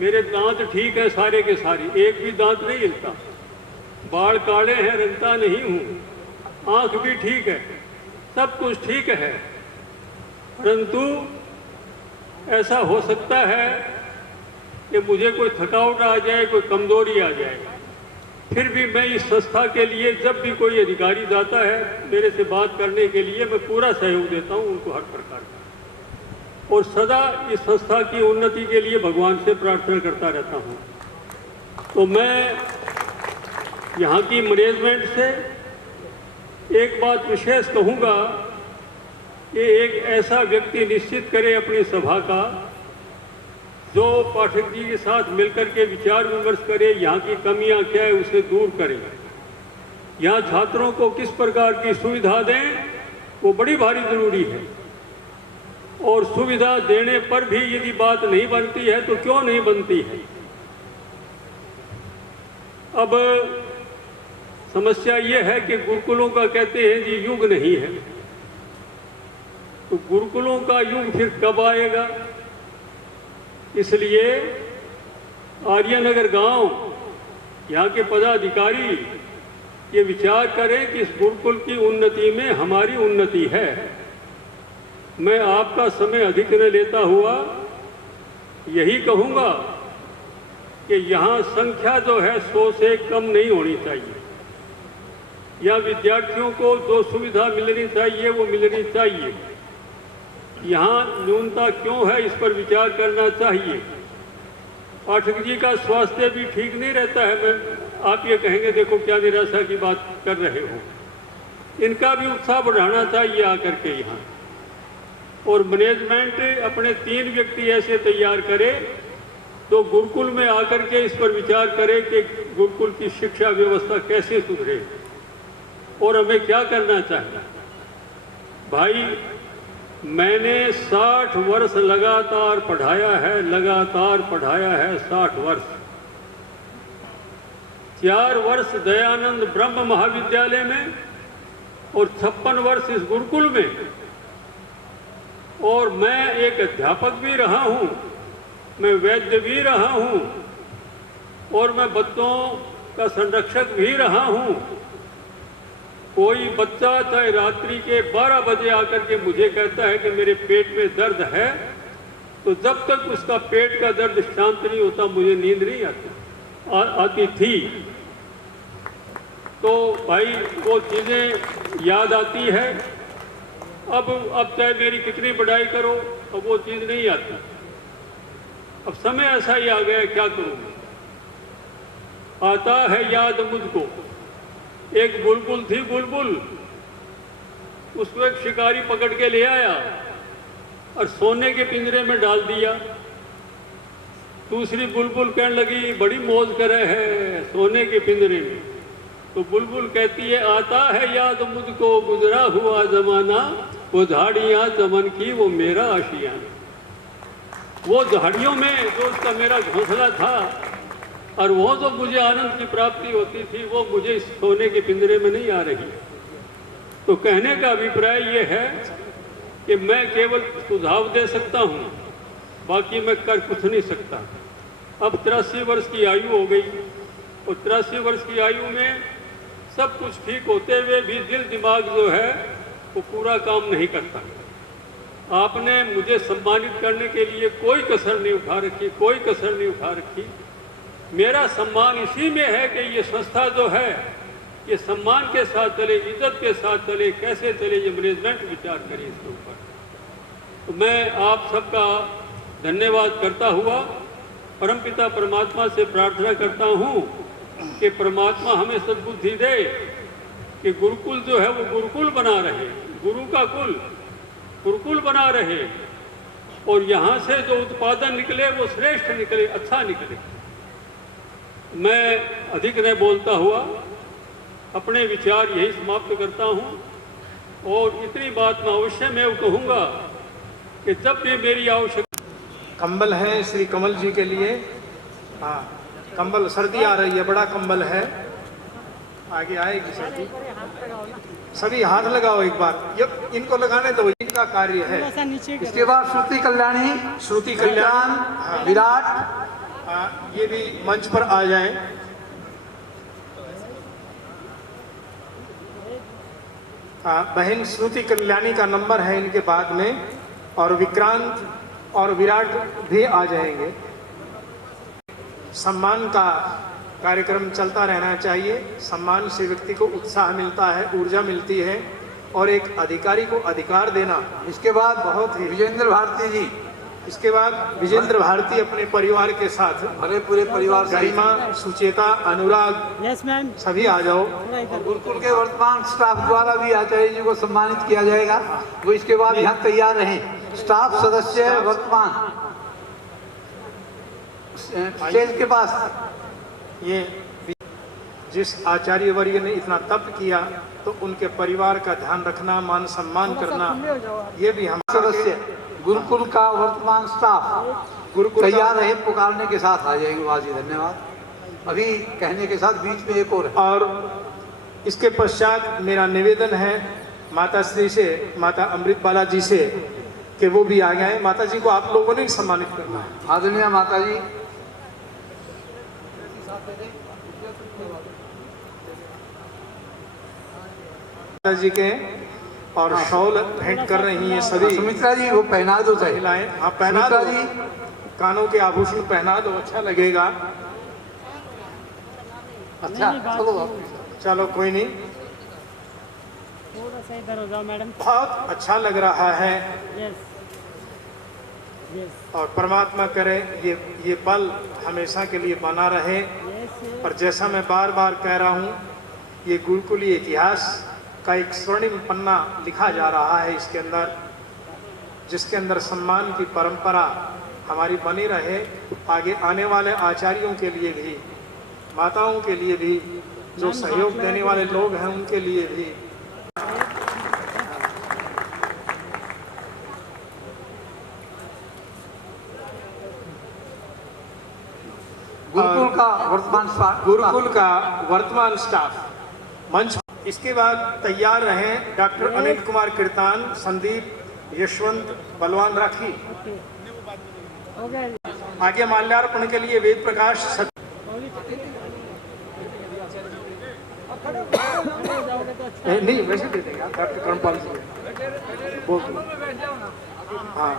मेरे दांत ठीक है सारे के सारे, एक भी दांत नहीं हिलता, बाल काले हैं, रंगता नहीं हूं, आंख भी ठीक है, सब कुछ ठीक है। परंतु ऐसा हो सकता है कि मुझे कोई थकावट आ जाए, कोई कमजोरी आ जाए। फिर भी मैं इस संस्था के लिए, जब भी कोई अधिकारी जाता है मेरे से बात करने के लिए, मैं पूरा सहयोग देता हूं उनको हर प्रकार का, और सदा इस संस्था की उन्नति के लिए भगवान से प्रार्थना करता रहता हूं। तो मैं यहाँ की मैनेजमेंट से एक बात विशेष कहूँगा कि एक ऐसा व्यक्ति निश्चित करे अपनी सभा का जो पाठक जी के साथ मिलकर के विचार विमर्श करे, यहाँ की कमियाँ क्या है उसे दूर करे, यहाँ छात्रों को किस प्रकार की सुविधा दें वो बड़ी भारी जरूरी है। और सुविधा देने पर भी यदि बात नहीं बनती है तो क्यों नहीं बनती है। अब समस्या ये है कि गुरुकुलों का कहते हैं जी युग नहीं है, तो गुरुकुलों का युग फिर कब आएगा। इसलिए आर्यनगर गांव, यहाँ के पदाधिकारी ये विचार करें कि इस गुरुकुल की उन्नति में हमारी उन्नति है। मैं आपका समय अधिक न लेता हुआ यही कहूँगा कि यहाँ संख्या जो है 100 से कम नहीं होनी चाहिए। यहाँ विद्यार्थियों को जो सुविधा मिलनी चाहिए वो मिलनी चाहिए। यहाँ न्यूनता क्यों है इस पर विचार करना चाहिए। पाठक जी का स्वास्थ्य भी ठीक नहीं रहता है। मैं आप ये कहेंगे देखो क्या निराशा की बात कर रहे हो, इनका भी उत्साह बढ़ाना चाहिए आकर के यहाँ। और मैनेजमेंट अपने 3 व्यक्ति ऐसे तैयार करे तो गुरुकुल में आकर के इस पर विचार करे कि गुरुकुल की शिक्षा व्यवस्था कैसे सुधरे और हमें क्या करना चाहिए। भाई मैंने 60 वर्ष लगातार पढ़ाया है, 60 वर्ष। 4 वर्ष दयानंद ब्रह्म महाविद्यालय में और 56 वर्ष इस गुरुकुल में। और मैं एक अध्यापक भी रहा हूँ, मैं वैद्य भी रहा हूँ, और मैं बच्चों का संरक्षक भी रहा हूँ। कोई बच्चा चाहे रात्रि के 12 बजे आकर के मुझे कहता है कि मेरे पेट में दर्द है, तो जब तक उसका पेट का दर्द शांत नहीं होता मुझे नींद नहीं आती थी। तो भाई वो चीज़ें याद आती है। अब चाहे मेरी कितनी बढ़ाई करो अब वो चीज़ नहीं आती। अब समय ऐसा ही आ गया, क्या करूँ। आता है याद मुझको, एक बुलबुल थी बुलबुल, उसको एक शिकारी पकड़ के ले आया और सोने के पिंजरे में डाल दिया। दूसरी बुलबुल कहने लगी बड़ी मौज करे है सोने के पिंजरे में। तो बुलबुल कहती है आता है याद मुझको गुजरा हुआ जमाना, वो झाड़ियाँ चमन की वो मेरा आशियाना। वो झाड़ियों में जो उसका मेरा घोंसला था और वो जो मुझे आनंद की प्राप्ति होती थी वो मुझे इस सोने के पिंजरे में नहीं आ रही। तो कहने का अभिप्राय ये है कि मैं केवल सुझाव दे सकता हूँ, बाकी मैं कर कुछ नहीं सकता। अब 83 वर्ष की आयु हो गई और 83 वर्ष की आयु में सब कुछ ठीक होते हुए भी दिल दिमाग जो है वो पूरा काम नहीं करता। आपने मुझे सम्मानित करने के लिए कोई कसर नहीं उठा रखी, कोई कसर नहीं उठा रखी। मेरा सम्मान इसी में है कि ये संस्था जो है ये सम्मान के साथ चले, इज्जत के साथ चले, कैसे चले ये मैनेजमेंट विचार करे इसके ऊपर। तो मैं आप सबका धन्यवाद करता हुआ परमपिता परमात्मा से प्रार्थना करता हूँ कि परमात्मा हमें सद्बुद्धि दे कि गुरुकुल जो है वो गुरुकुल बना रहे, गुरु का कुल गुरुकुल बना रहे, और यहाँ से जो उत्पादन निकले वो श्रेष्ठ निकले, अच्छा निकले। मैं अधिक नहीं बोलता हुआ अपने विचार यही समाप्त करता हूँ, और इतनी बात मैं अवश्य मैं कहूँगा कि जब भी मेरी आवश्यकता। कंबल है श्री कमल जी के लिए। हाँ, कंबल, सर्दी आ रही है, बड़ा कंबल है, आगे आएगी सर्दी। सभी हाथ लगाओ एक बार, ये इनको लगाने दो, इनका कार्य है। इसके बाद श्रुति कल्याणी, श्रुति कल्याण, हाँ, विराट, ये भी मंच पर आ जाएं। हाँ, बहन श्रुति कल्याणी का नंबर है इनके बाद में, और विक्रांत और विराट भी आ जाएंगे। सम्मान का कार्यक्रम चलता रहना चाहिए। सम्मान से व्यक्ति को उत्साह मिलता है, ऊर्जा मिलती है, और एक अधिकारी को अधिकार देना। इसके बाद बहुत ही विजेंद्र भारती जी, इसके बाद विजेंद्र भारती अपने परिवार के साथ, भले पूरे परिवार से, गरिमा, सुचेता, अनुराग, यस मैम, सभी आ जाओ। और गुरुकुल के वर्तमान स्टाफ द्वारा भी आचार्य जी को सम्मानित किया जाएगा। वो इसके बाद यहाँ तैयार रहें। स्टाफ सदस्य वर्तमान स्टेज के पास। ये जिस आचार्य वर्य ने इतना तप किया, तो उनके परिवार का ध्यान रखना, मान सम्मान करना, ये भी हम सदस्य गुरुकुल का वर्तमान स्टाफ गुरुकुल तैयार रहे, पुकारने के साथ आ जाएंगे। वहाँ जी धन्यवाद। अभी कहने के साथ बीच में एक और है। और इसके पश्चात मेरा निवेदन है माता श्री से, माता अमृत बाला जी से, कि वो भी आ गए। माता जी को आप लोगों ने सम्मानित करना है। आदरणीय माता जी, माता जी के और शॉल भेंट कर रही हैं सभी सुमित्रा जी वो पहना दो चाहिए। महिलाएं। हाँ, पहना दो सुमित्रा जी, कानों के आभूषण पहना दो, अच्छा लगेगा। अच्छा चलो आप। चलो कोई नहीं, थोड़ा सा इधर हो जाओ मैडम। बहुत अच्छा लग रहा है। यस यस और परमात्मा करे ये पल हमेशा के लिए बना रहे। यस। और जैसा मैं बार बार कह रहा हूँ, ये गुरुकुलीय इतिहास का एक स्वर्णिम पन्ना लिखा जा रहा है इसके अंदर, जिसके अंदर सम्मान की परंपरा हमारी बनी रहे। आगे आने वाले आचार्यों के लिए भी, माताओं के लिए भी, जो सहयोग देने वाले लोग हैं उनके लिए भी। गुरुकुल का वर्तमान स्टाफ, गुरुकुल का वर्तमान स्टाफ मंच। इसके बाद तैयार रहें डॉक्टर अनिल कुमार कीर्तान, संदीप, यशवंत, बलवान राखी। हो गया। आगे माल्यार्पण के लिए वेद प्रकाश नहीं, वैसे दे देंगे डॉक्टर कर्मपाल जी, बोल दो। हाँ,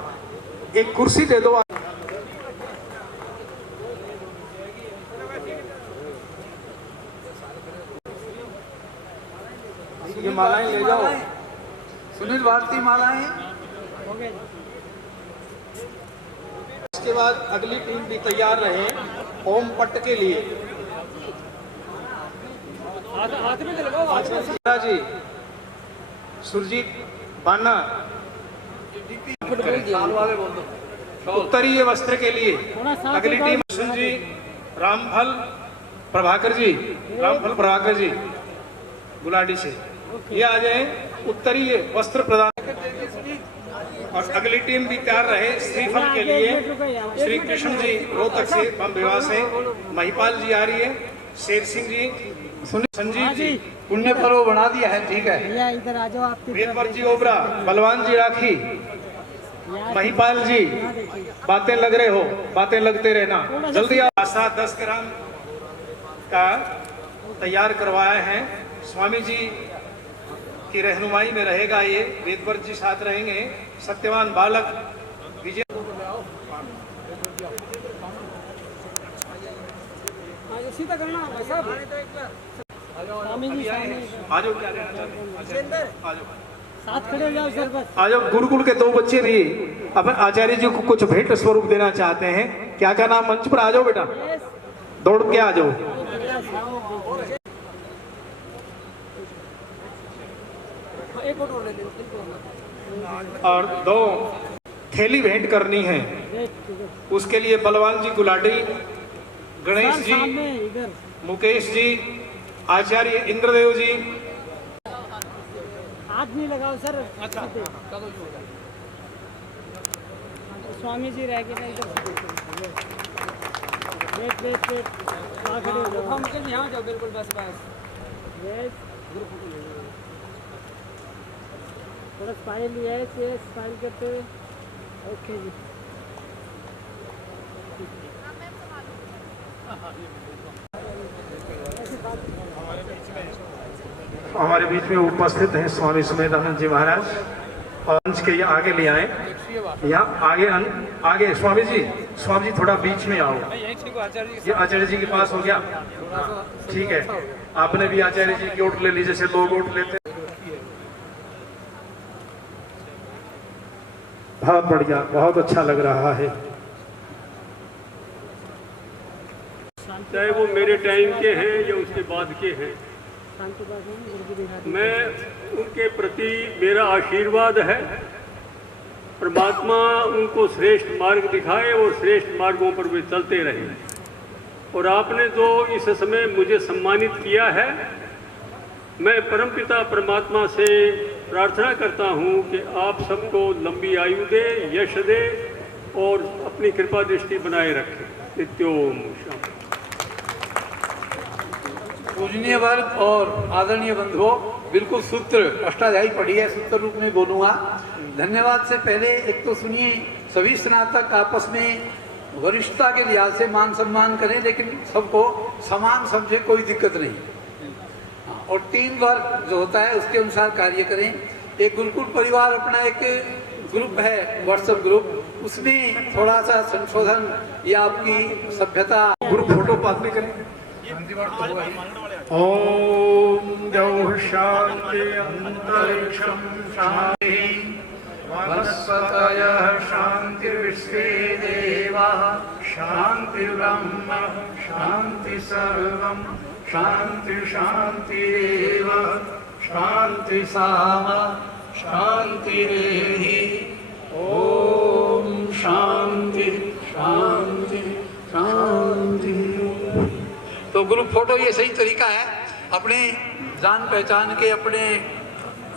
एक कुर्सी दे दो। ये मालाएं ले जाओ। सुनील भारती मालाएं। हो गया। इसके बाद अगली टीम भी तैयार रहे ओम पट्ट के लिए। हाथ में लगाओ। आचार्य जी, सुरजीत बाना, उत्तरीय वस्त्र के लिए अगली टीम। सुन जी, रामफल प्रभाकर जी, रामफल प्रभाकर जी गुलाटी से ये आ जाए, उत्तरीय वस्त्र प्रदान। और अगली टीम भी तैयार रहे श्रीफल के लिए। श्री कृष्ण जी रोहतक से, बम विवाह से, महिपाल जी आ रही है, शेर सिंह जी, संजीव जी, पुण्य पर्व बना दिया है, ठीक है। भैया इधर आ जाओ। आपकी वीरवर जी ओबरा, बलवान जी राखी, महिपाल जी, बातें लग रहे हो, बातें लगते रहना, जल्दी आप। 7-10 ग्राम का तैयार करवाया है, स्वामी जी की रहनुमाई में रहेगा ये। वेदवर जी साथ रहेंगे, सत्यवान बालक, विजय। सीधा करना साहब। स्वामी जी, आ जाओ, क्या लेना चाहते हैं? आ जाओ, साथ खड़े हो जाओ सर बस। आ जाओ। गुरुकुल के 2 बच्चे भी अपन आचार्य जी को कुछ भेंट स्वरूप देना चाहते हैं। क्या नाम, मंच पर आ जाओ बेटा, दौड़ के आ जाओ। एक फोटो ले लें और 2 थैली भेंट करनी है। उसके लिए बलवान जी गुलाटी, गणेश जी, इधर मुकेश जी, आचार्य इंद्रदेव जी। हाथ नहीं लगाओ सर। अच्छा स्वामी जी रह गए ना इधर। वेट वेट वेट कहाँ खड़े हो जाओ। हम यहाँ जाओ बिल्कुल बस बस। वेट थोड़ा स्माइल है, स्माइल करते हुए। ओके जी। हमारे बीच में उपस्थित हैं स्वामी सुमेधानंद जी महाराज, और अंश के ये आगे ले आए। यहाँ आगे आगे स्वामी जी थोड़ा बीच में आओ। ये आचार्य जी के पास हो गया, ठीक है। आपने भी आचार्य जी की ओट ले ली, जैसे लोग ओट लेते हैं। बहुत बढ़िया, बहुत अच्छा लग रहा है। चाहे वो मेरे टाइम के हैं या उसके बाद के हैं, मैं उनके प्रति मेरा आशीर्वाद है। परमात्मा उनको श्रेष्ठ मार्ग दिखाए और श्रेष्ठ मार्गों पर वे चलते रहे। और आपने जो इस समय मुझे सम्मानित किया है, मैं परमपिता परमात्मा से प्रार्थना करता हूँ कि आप सबको लंबी आयु दे, यश दे और अपनी कृपा दृष्टि बनाए रखे। नित्योम शांति। पूजनीय वर्ग और आदरणीय बंधुओं, बिल्कुल सूत्र अष्टाध्यायी पढ़ी है, सूत्र रूप में बोलूँगा। धन्यवाद से पहले एक तो सुनिए, सभी स्नातक आपस में वरिष्ठता के लिहाज से मान सम्मान करें, लेकिन सबको समान समझे, कोई दिक्कत नहीं। और 3 वर्ग जो होता है उसके अनुसार कार्य करें। एक गुरुकुल परिवार अपना एक ग्रुप है, व्हाट्सएप ग्रुप, उसमें थोड़ा सा संशोधन या आपकी सभ्यता। ग्रुप फोटो बाद में करें। ओम द्यौः शांति अंतरिक्षं शांति वनस्पतयः शांतिर्विश्वे देवाः शांतिर्ब्रह्म शांति सर्वं शांति शांतिरेव शांति सामा शांतिरेहि। ओम शांति शांति शांति। तो ग्रुप फोटो ये सही तरीका है, अपने जान पहचान के, अपने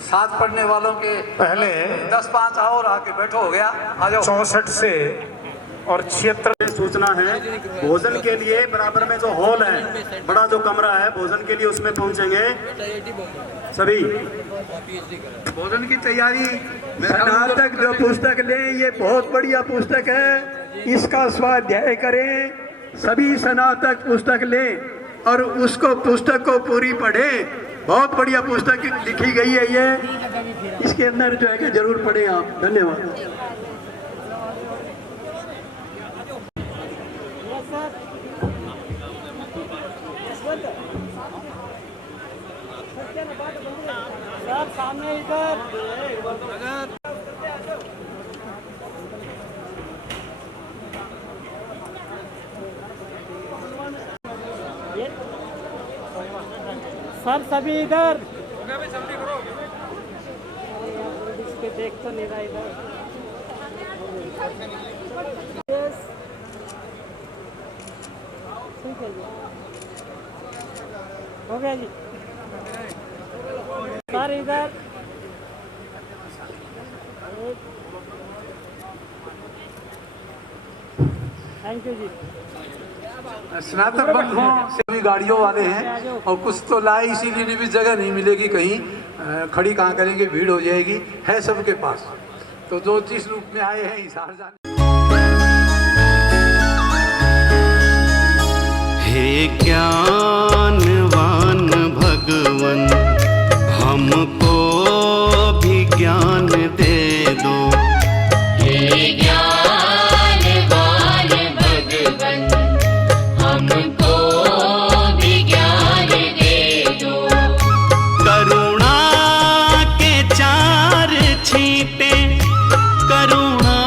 साथ पढ़ने वालों के। पहले 10-5 आओ और आके बैठो, हो गया, आ जाओ। 64 से और 76 सूचना है। भोजन के लिए बराबर में जो हॉल है, बड़ा जो कमरा है भोजन के लिए, उसमें पहुंचेंगे सभी। भोजन की तैयारी। स्नातक जो पुस्तक लें, ये बहुत बढ़िया पुस्तक है, इसका स्वाध्याय करें। सभी स्नातक पुस्तक लें और उसको पुस्तक को पूरी पढ़ें। बहुत बढ़िया पुस्तक लिखी गई है ये, इसके अंदर जो है कि जरूर पढ़ें आप। धन्यवाद। सर सामने इधर सर, सभी इधर इसके देख तो नहीं रहा इधर। ठीक है जी, हो गया जी। सर इधर थैंक यू जी। स्नातक बंधुओं सभी गाड़ियों वाले हैं और कुछ तो लाए, इसीलिए भी जगह नहीं मिलेगी, कहीं खड़ी कहाँ करेंगे, भीड़ हो जाएगी। है सबके पास, तो जो जिस रूप में आए हैं हिसार जाने। हे ज्ञानवान भगवन, हमको भी ज्ञान दे दो। हे ज्ञानवान भगवन, हमको भी ज्ञान दे दो। करुणा के 4 छींटे करुणा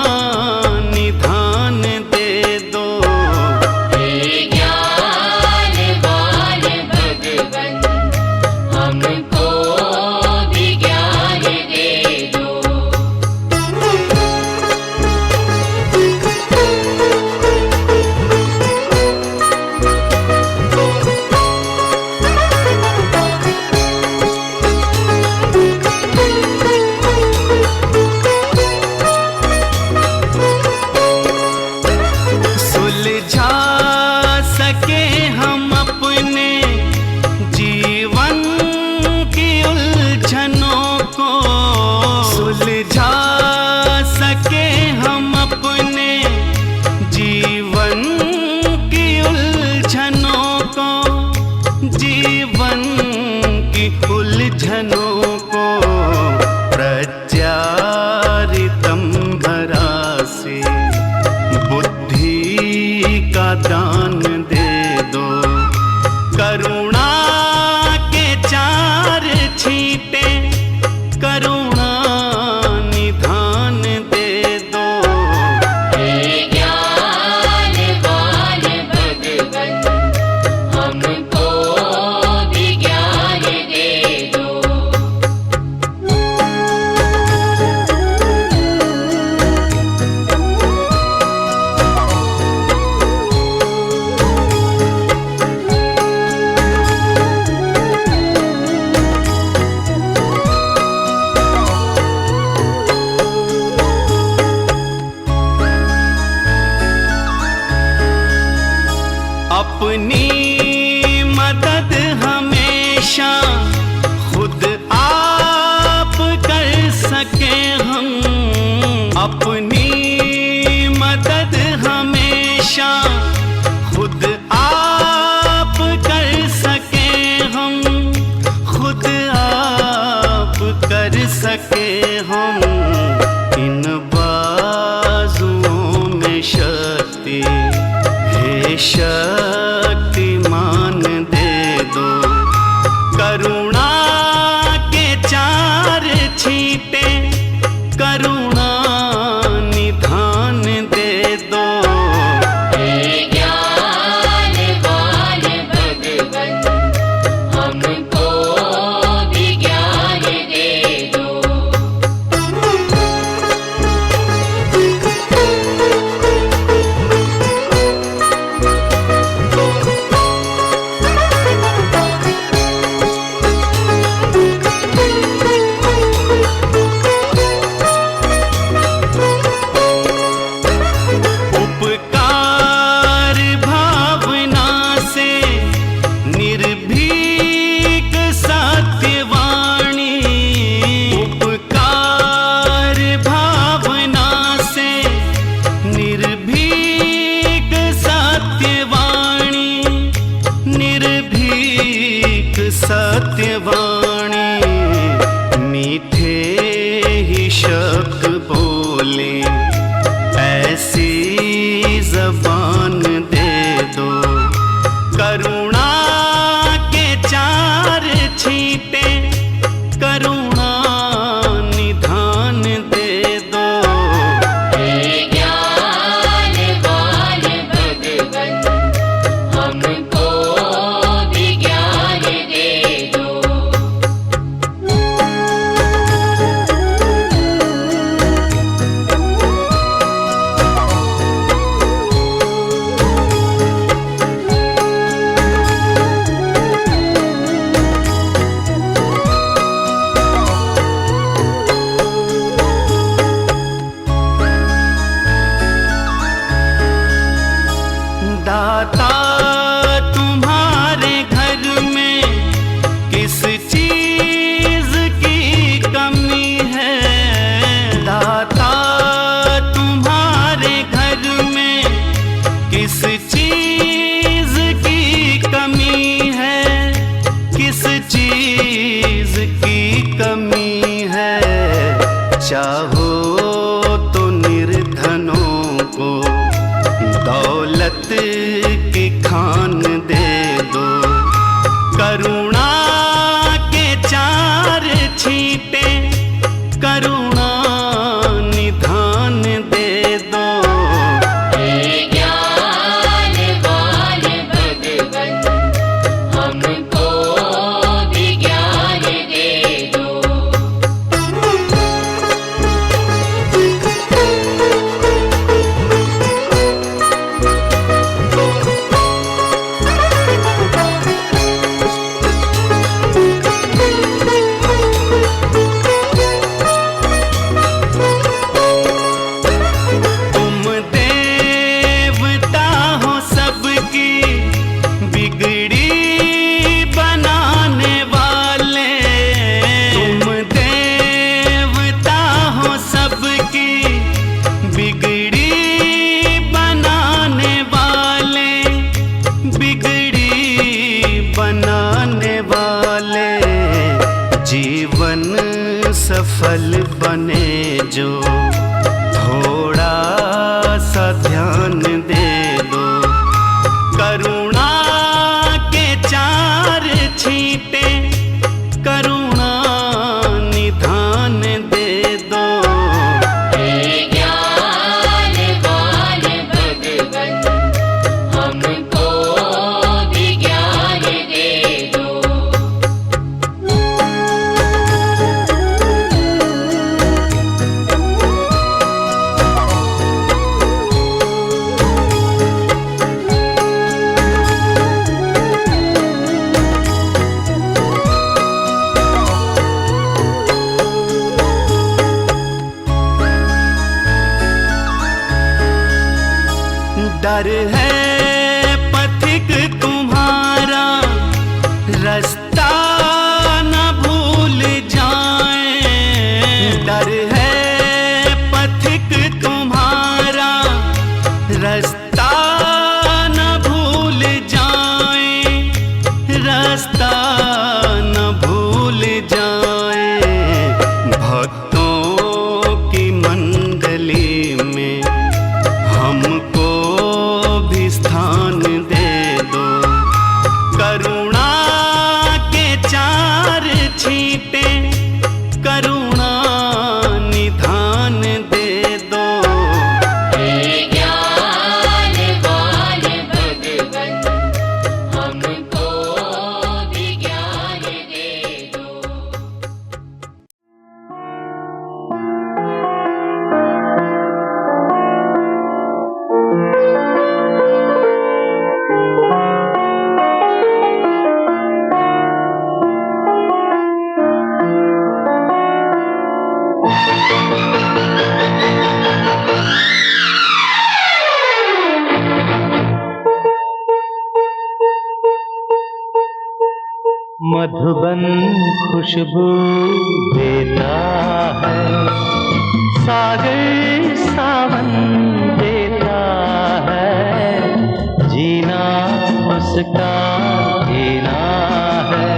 बुद्धि का दान दे दो, करुणा के चार छींटे करुणा निधान दे दो। हे ज्ञानवान भगवन हमको भी ज्ञान दे दो। अपनी मदद हमेशा खुद आप कर सके हम, अपनी मदद हमेशा खुद आप कर सके हम, खुद आप कर सके हम। इन बाजुओं में शक्ति हे शक्तिमान दे दो, करुणा के चार छींटे करुणा निधान दे दो। हे ज्ञानवान भगवन हमको भी ज्ञान दे दो। उपकार भावना से निर्भीक सत्यवाणी, उपकार भावना से निर्भीक सत्यवाणी, निर्भीक सत्यवाणी। मीठे ही शब्द बोले ऐसी जबान दे दो, करुणा के चार छींटे करुणा निधान दे दो। हे ज्ञानवान भगवन हमको भी ज्ञान दे दो। दाता तुम्हारे घर में किस चीज की कमी है, दाता तुम्हारे घर में किस चीज की कमी है, किस चीज की कमी है। चाहो तो निर्धनों को दौलत की खान दे दो, करुणा के चार छींटे करुणा निधान दे दो। हे ज्ञानवान भगवन हमको भी ज्ञान दे दो। सफल बने जो थोड़ा सा ध्यान डर है पथिक तुम्हारा रास्ता न भूल जाए। डर है पथिक तुम्हारा रास्ता न भूल जाए, रास्ता न भूल जाए। भक्तों की मंडली में हमको भी स्थान दे दो, करुणा के चार छींटे करुणा निधान दे दो। हे ज्ञानवान भगवन हमको भी ज्ञान दे दो। मधुबन खुशबू देता है, सागर सावन देता है, जीना उसका जीना है,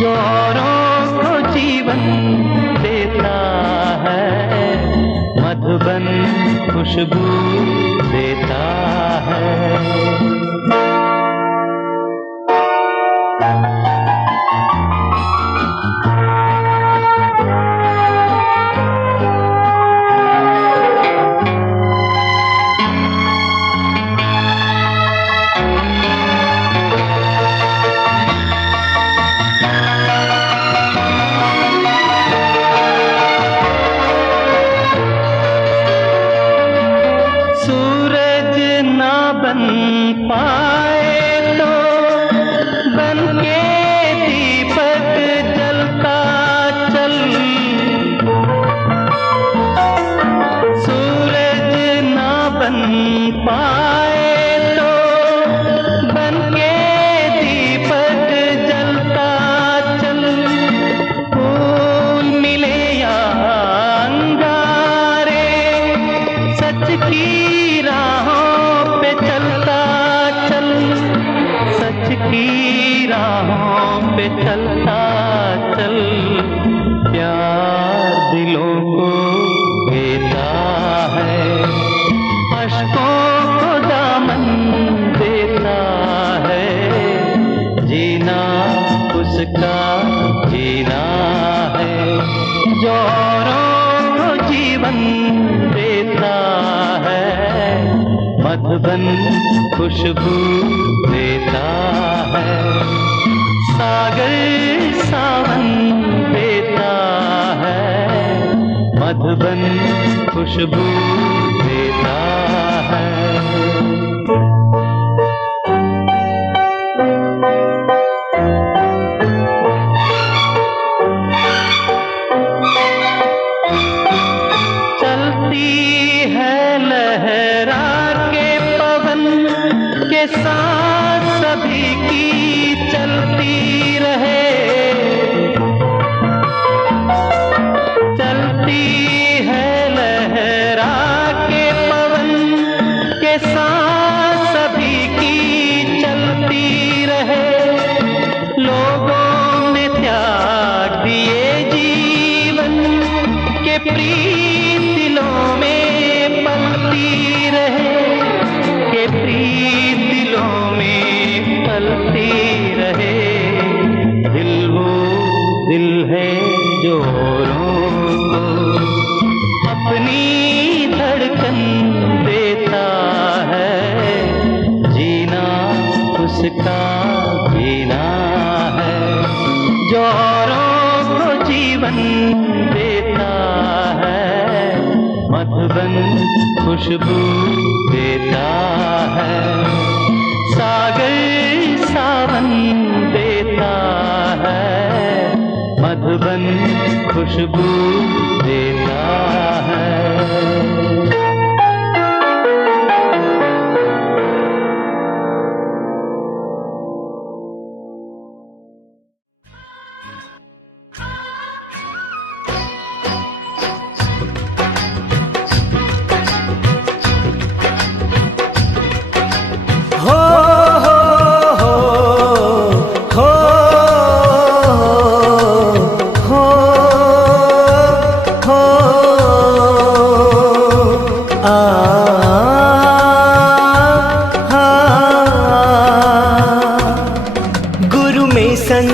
जो औरों को जीवन देता है। मधुबन खुशबू देता है। सूरज ना बन पाए तो बन के दीपक जलता चल। सूरज ना बन पाए तो बन के दीपक जलता चल। फूल मिले या अंगारे सच की राहों पे चलता चल, सच की राहों पे चलता चल। प्यार दिलों को देता है, अश्कों को दामन देता है, जीना उसका जीना है, जो औरों को जीवन देता है। मधुबन खुशबू देता है, सागर सावन देता है। मधुबन खुशबू देता है। चलती है लहरा के पवन के साथ सभी की चलती रहे। चलती है लहरा के पवन के साथ सभी की चलती रहे। लोगों ने त्याग दिए जीवन के प्रीत दिलों में पलती रहे, के प्रीत दिलों में पलती रहे। दिल वो दिल है जो औरों को अपनी धड़कन देता है, जीना उसका जीना है, जो औरों को जीवन देता है। मधुबन खुशबू देता है, सागर सावन देता है। मधुबन खुशबू देता है।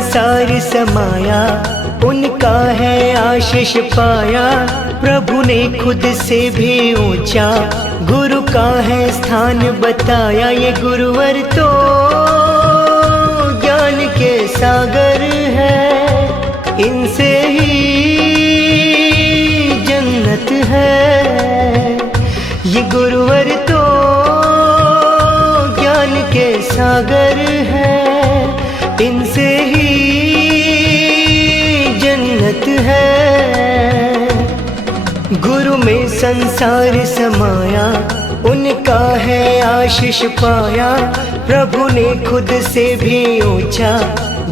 संसार समाया, उनका है आशीष पाया। प्रभु ने खुद से भी ऊंचा गुरु का है स्थान बताया। ये गुरुवर तो ज्ञान के सागर है, इनसे ही जन्नत है। ये गुरुवर तो ज्ञान के सागर है, इनसे ही जन्नत है। गुरु में संसार समाया, उनका है आशीष पाया। प्रभु ने खुद से भी ऊंचा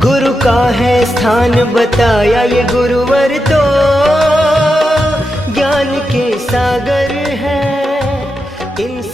गुरु का है स्थान बताया। ये गुरुवर तो ज्ञान के सागर है, इनसे